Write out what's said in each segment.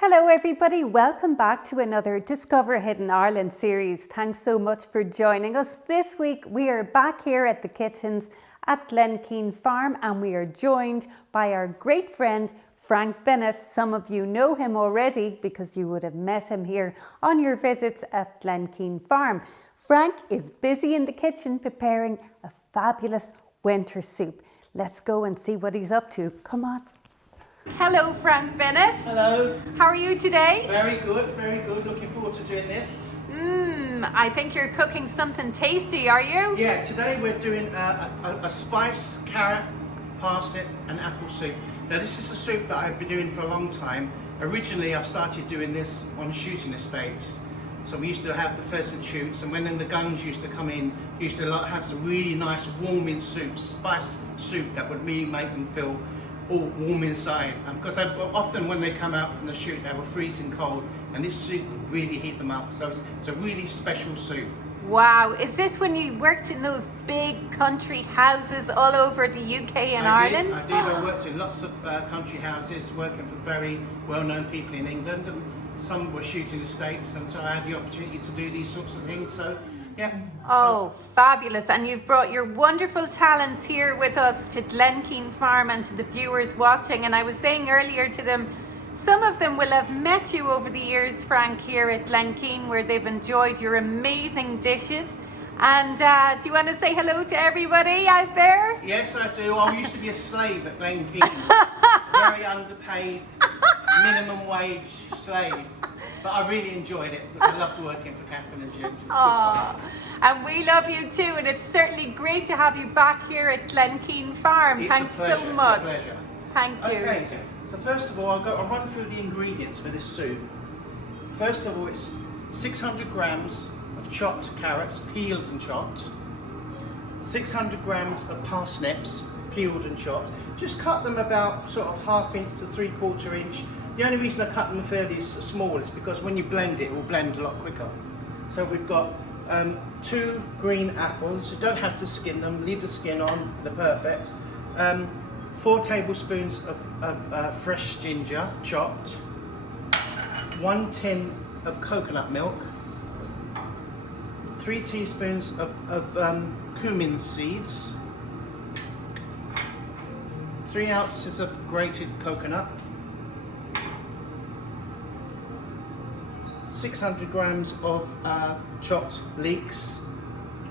Hello everybody, welcome back to another Discover Hidden Ireland series. Thanks so much for joining us. This week we are back here at the kitchens at Glenkeen Farm and we are joined by our great friend Frank Bennett. Some of you know him already because you would have met him here on your visits at Glenkeen Farm. Frank is busy in the kitchen preparing a fabulous winter soup. Let's go and see what he's up to. Come on. Hello, Frank Bennett. Hello. How are you today? Very good, very good. Looking forward to doing this. I think you're cooking something tasty, are you? Yeah, today we're doing a spice, carrot, parsnip and apple soup. Now this is a soup that I've been doing for a long time. Originally I started doing this on shooting estates. So we used to have the pheasant shoots, and when the guns used to come in, we used to have some really nice warming soup, spice soup that would really make them feel all warm inside, because often when they come out from the shoot they were freezing cold, and this soup would really heat them up. So it's a really special soup. Wow, is this when you worked in those big country houses all over the UK and Ireland? I did. I worked in lots of country houses, working for very well-known people in England, and some were shooting estates, and so I had the opportunity to do these sorts of things. So yeah. Oh, fabulous. And you've brought your wonderful talents here with us to Glenkeen Farm and to the viewers watching. And I was saying earlier to them, some of them will have met you over the years, Frank, here at Glenkeen, where they've enjoyed your amazing dishes. And do you want to say hello to everybody out there? Yes, I do. I used to be a slave at Glenkeen. Very underpaid, minimum wage slave. But I really enjoyed it because I loved working for Catherine and Jim. And we love you too, and it's certainly great to have you back here at Glenkeen Farm. Thanks so much. It's a pleasure. Thank you. Okay, so first of all I'll run through the ingredients for this soup. First of all, it's 600 grams of chopped carrots, peeled and chopped. 600 grams of parsnips, peeled and chopped. Just cut them about sort of 1/2 inch to 3/4 inch. The only reason I cut them fairly small is because when you blend it, it will blend a lot quicker. So we've got 2 green apples. You don't have to skin them, leave the skin on, they're perfect. 4 tablespoons of fresh ginger, chopped. 1 tin of coconut milk. 3 teaspoons of cumin seeds. 3 ounces of grated coconut. 600 grams of chopped leeks,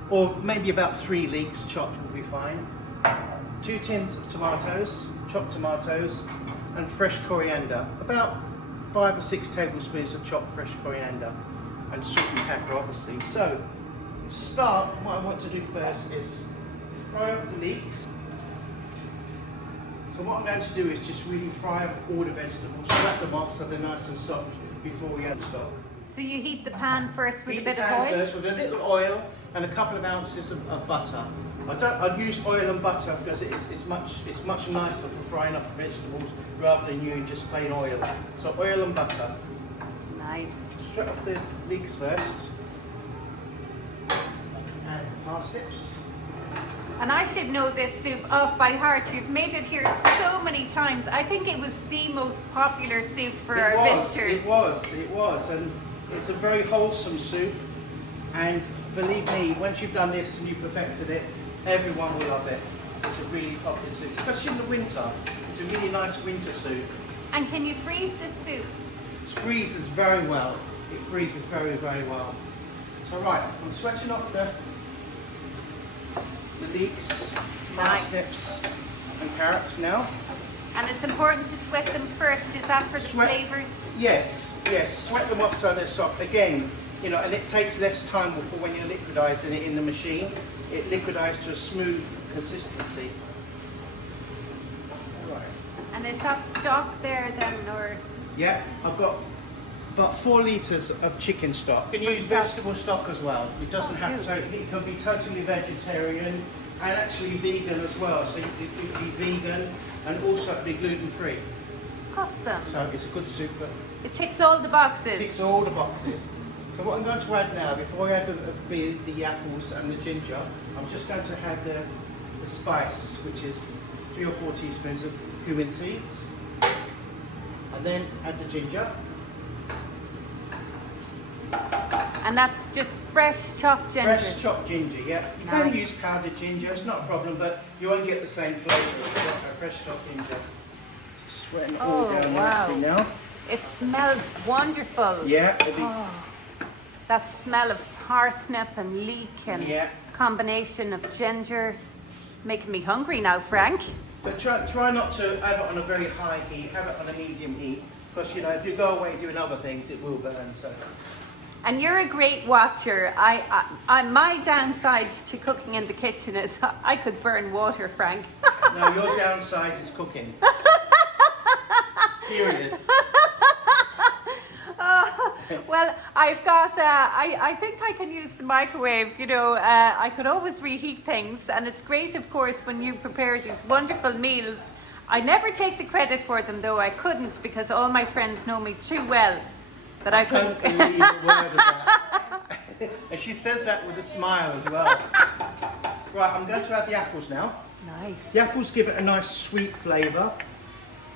or maybe about 3 leeks chopped will be fine. 2 tins of tomatoes, chopped tomatoes, and fresh coriander. About 5 or 6 tablespoons of chopped fresh coriander, and salt and pepper obviously. So to start, what I want to do first is fry off the leeks. So what I'm going to do is just really fry off all the vegetables, scrap them off so they're nice and soft before we add stock. So you heat the pan first with a bit of Heat the pan oil? first with a little oil and a couple of ounces of butter. I'd use oil and butter because it's much nicer for frying off the vegetables rather than using just plain oil. So oil and butter. Nice. Straight off the leeks first. And the parsnips. And I should know this soup off by heart. You've made it here so many times. I think it was the most popular soup for our visitors. It was, and it's a very wholesome soup. And believe me, once you've done this and you've perfected it, everyone will love it. It's a really popular soup, especially in the winter. It's a really nice winter soup. And can you freeze this soup? It freezes very well. It freezes very, very well. So right, I'm sweating off the leeks, parsnips and carrots now. And it's important to sweat them first, is that for the flavours? Yes, sweat them off so they're soft. Again, you know, and it takes less time for when you're liquidising it in the machine. It liquidizes to a smooth consistency. All right. And is that stock there then, or? Yeah, I've got about 4 litres of chicken stock. You can use vegetable stock as well. It doesn't have to, it can be totally vegetarian and actually vegan as well. So you can be vegan and also be gluten-free. Awesome. So it's a good soup. It ticks all the boxes. It ticks all the boxes. So what I'm going to add now, before I add the apples and the ginger, I'm just going to add the spice, which is 3 or 4 teaspoons of cumin seeds. And then add the ginger. And that's just fresh chopped ginger? Fresh chopped ginger, yeah. You Nice. can use powdered ginger, it's not a problem, but you won't get the same flavour as fresh chopped ginger. Sweating it all down nicely now. It smells wonderful. Yeah, it'll be, That smell of parsnip and leek and yeah. combination of ginger, making me hungry now, Frank. But try not to have it on a very high heat, have it on a medium heat, because you know, if you go away doing other things, it will burn. So. And you're a great watcher. My downside to cooking in the kitchen is I could burn water, Frank. No, your downside is cooking. Period. Well, I've got, I think I can use the microwave, you know, I could always reheat things, and it's great, of course, when you prepare these wonderful meals. I never take the credit for them, though I couldn't, because all my friends know me too well that I couldn't. Don't believe a word of that. And she says that with a smile as well. Right, I'm going to add the apples now. Nice. The apples give it a nice sweet flavour.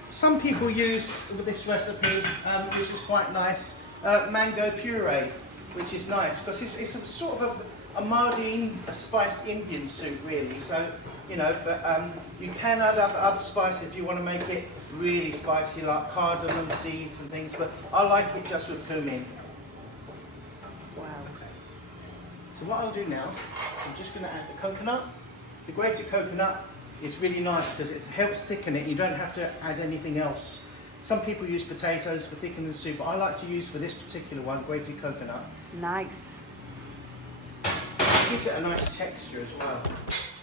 Some people use, with this recipe, which is quite nice, mango puree, which is nice, because it's a sort of a Mardine, a spiced Indian soup, really. So, you know, but you can add other spices if you want to make it really spicy, like cardamom seeds and things, but I like it just with cumin. Wow. So what I'll do now, is I'm just going to add the coconut. The grated coconut is really nice because it helps thicken it. You don't have to add anything else. Some people use potatoes for thickening the soup, but I like to use for this particular one, grated coconut. Nice. It gives it a nice texture as well.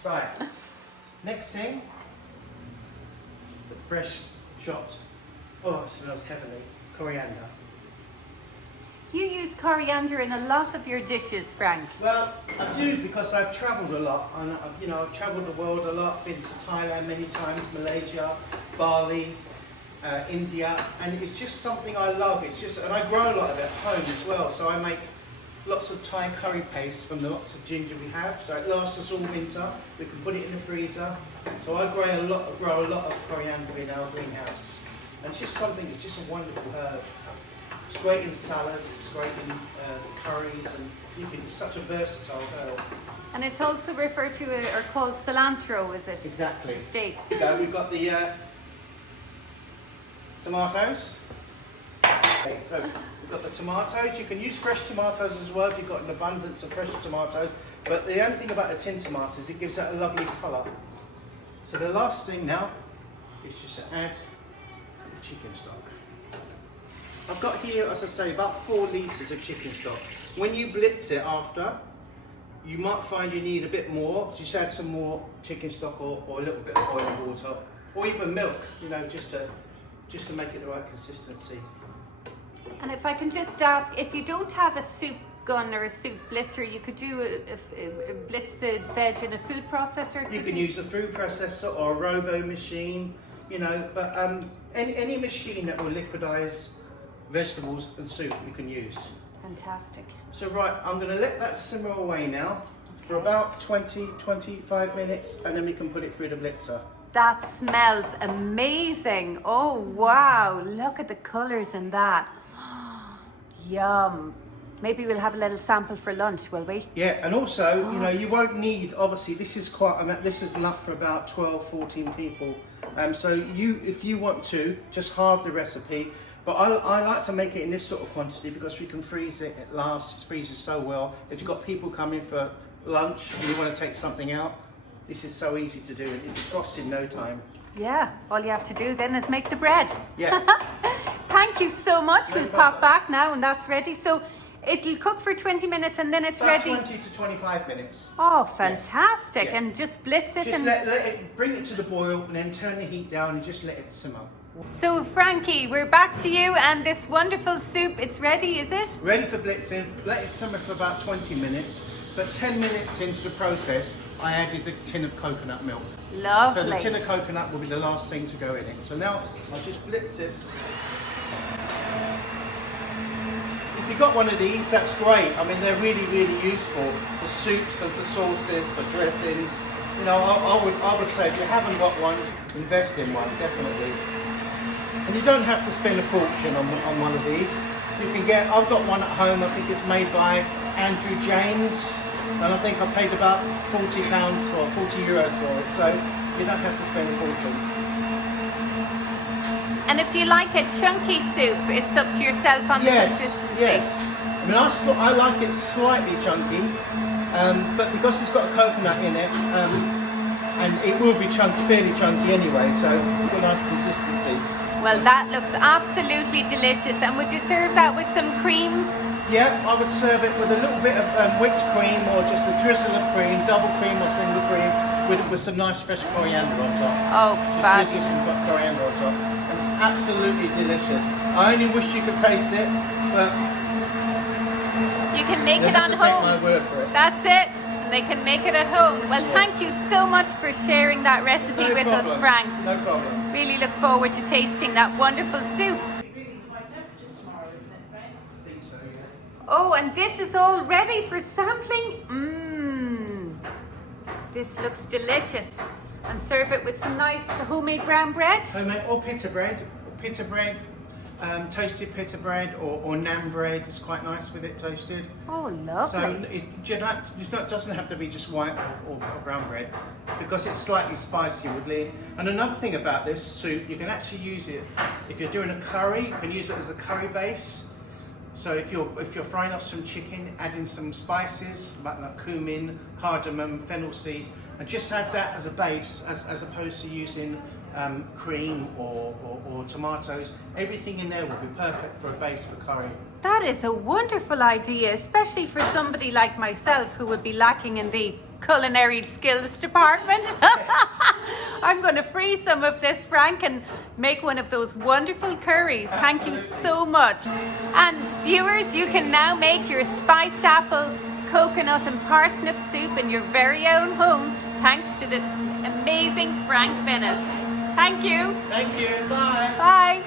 Right, next thing, the fresh chopped, oh it smells heavenly, coriander. You use coriander in a lot of your dishes, Frank. Well, I do because I've travelled a lot, and I've travelled the world a lot, been to Thailand many times, Malaysia, Bali, India, and it's just something I love. It's just, and I grow a lot of it at home as well, so I make lots of Thai curry paste from the lots of ginger we have, so it lasts us all winter. We can put it in the freezer. So I grow a lot of coriander in our greenhouse, and it's just something. It's just a wonderful herb. It's great in salads, it's great in curries, and it's such a versatile herb. And it's also referred to or called cilantro, is it? Exactly. In the States. We've got the tomatoes. Okay, so we've got the tomatoes. You can use fresh tomatoes as well if you've got an abundance of fresh tomatoes. But the only thing about the tin tomatoes, it gives that a lovely colour. So the last thing now is just to add the chicken stock. I've got here, as I say, about 4 litres of chicken stock. When you blitz it after, you might find you need a bit more. Just add some more chicken stock or a little bit of boiling water, or even milk, you know, just to make it the right consistency. And if I can just ask, if you don't have a soup gun or a soup blitzer, you could do a blitz the veg in a food processor? You can use a food processor or a robo machine, you know, but any machine that will liquidize vegetables and soup you can use. Fantastic. So right, I'm going to let that simmer away now for about 20-25 minutes, and then we can put it through the blitzer. That smells amazing. Oh wow, look at the colours in that. Yum. Maybe we'll have a little sample for lunch, will we? Yeah, and also, you know, you won't need, obviously this is this is enough for about 12-14 people. So if you want to, just halve the recipe. But I like to make it in this sort of quantity because we can freeze it. It lasts, it freezes so well. If you've got people coming for lunch and you want to take something out, this is so easy to do. It defrosts in no time. Yeah, all you have to do then is make the bread. Yeah. Thank you so much. We'll pop back now and that's ready. So it'll cook for 20 minutes and then it's About ready. 20 to 25 minutes. Oh, fantastic. Yes. Yeah. And just blitz it. Just and let it, bring it to the boil and then turn the heat down and just let it simmer. So Frankie, we're back to you and this wonderful soup, it's ready, is it? Ready for blitzing. Let it simmer for about 20 minutes. But 10 minutes into the process, I added the tin of coconut milk. Lovely. So the tin of coconut will be the last thing to go in it. So now I'll just blitz this. If you've got one of these, that's great. I mean, they're really, really useful for soups and for sauces, for dressings. You know, I would say if you haven't got one, invest in one, definitely. And you don't have to spend a fortune on one of these. You can get, I've got one at home, I think it's made by Andrew James, and I think I paid about £40 for 40 euros for it, so you don't have to spend a fortune. And if you like a chunky soup, it's up to yourself on the consistency. Yes. I mean, I like it slightly chunky, but because it's got a coconut in it, and it will be fairly chunky anyway, so it's got a nice consistency. Well, that looks absolutely delicious. And would you serve that with some cream? Yeah, I would serve it with a little bit of whipped cream, or just a drizzle of cream, double cream or single cream, with some nice fresh coriander on top. Oh, fabulous. Drizzle some coriander on top. It's absolutely delicious. I only wish you could taste it, but you can make you it have on to take home. my word for it. That's it. And they can make it at home. Well, thank you so much for sharing that recipe with us, Frank. No problem. Really look forward to tasting that wonderful soup. Oh, and this is all ready for sampling. This looks delicious. And serve it with some nice homemade brown bread. Homemade or pita bread, toasted pita bread, or naan bread is quite nice with it toasted. Oh, lovely. So it doesn't have to be just white or brown bread, because it's slightly spicy with Lee. And another thing about this soup, you can actually use it if you're doing a curry. You can use it as a curry base. So if you're frying up some chicken, add in some spices like cumin, cardamom, fennel seeds, and just add that as a base, as opposed to using cream or tomatoes. Everything in there will be perfect for a base for curry. That is a wonderful idea, especially for somebody like myself who would be lacking in the culinary skills department. Yes. I'm going to freeze some of this, Frank, and make one of those wonderful curries. Thank you so much. And viewers, you can now make your spiced apple, coconut and parsnip soup in your very own home, thanks to this amazing Frank Bennett. Thank you. Thank you. Bye. Bye.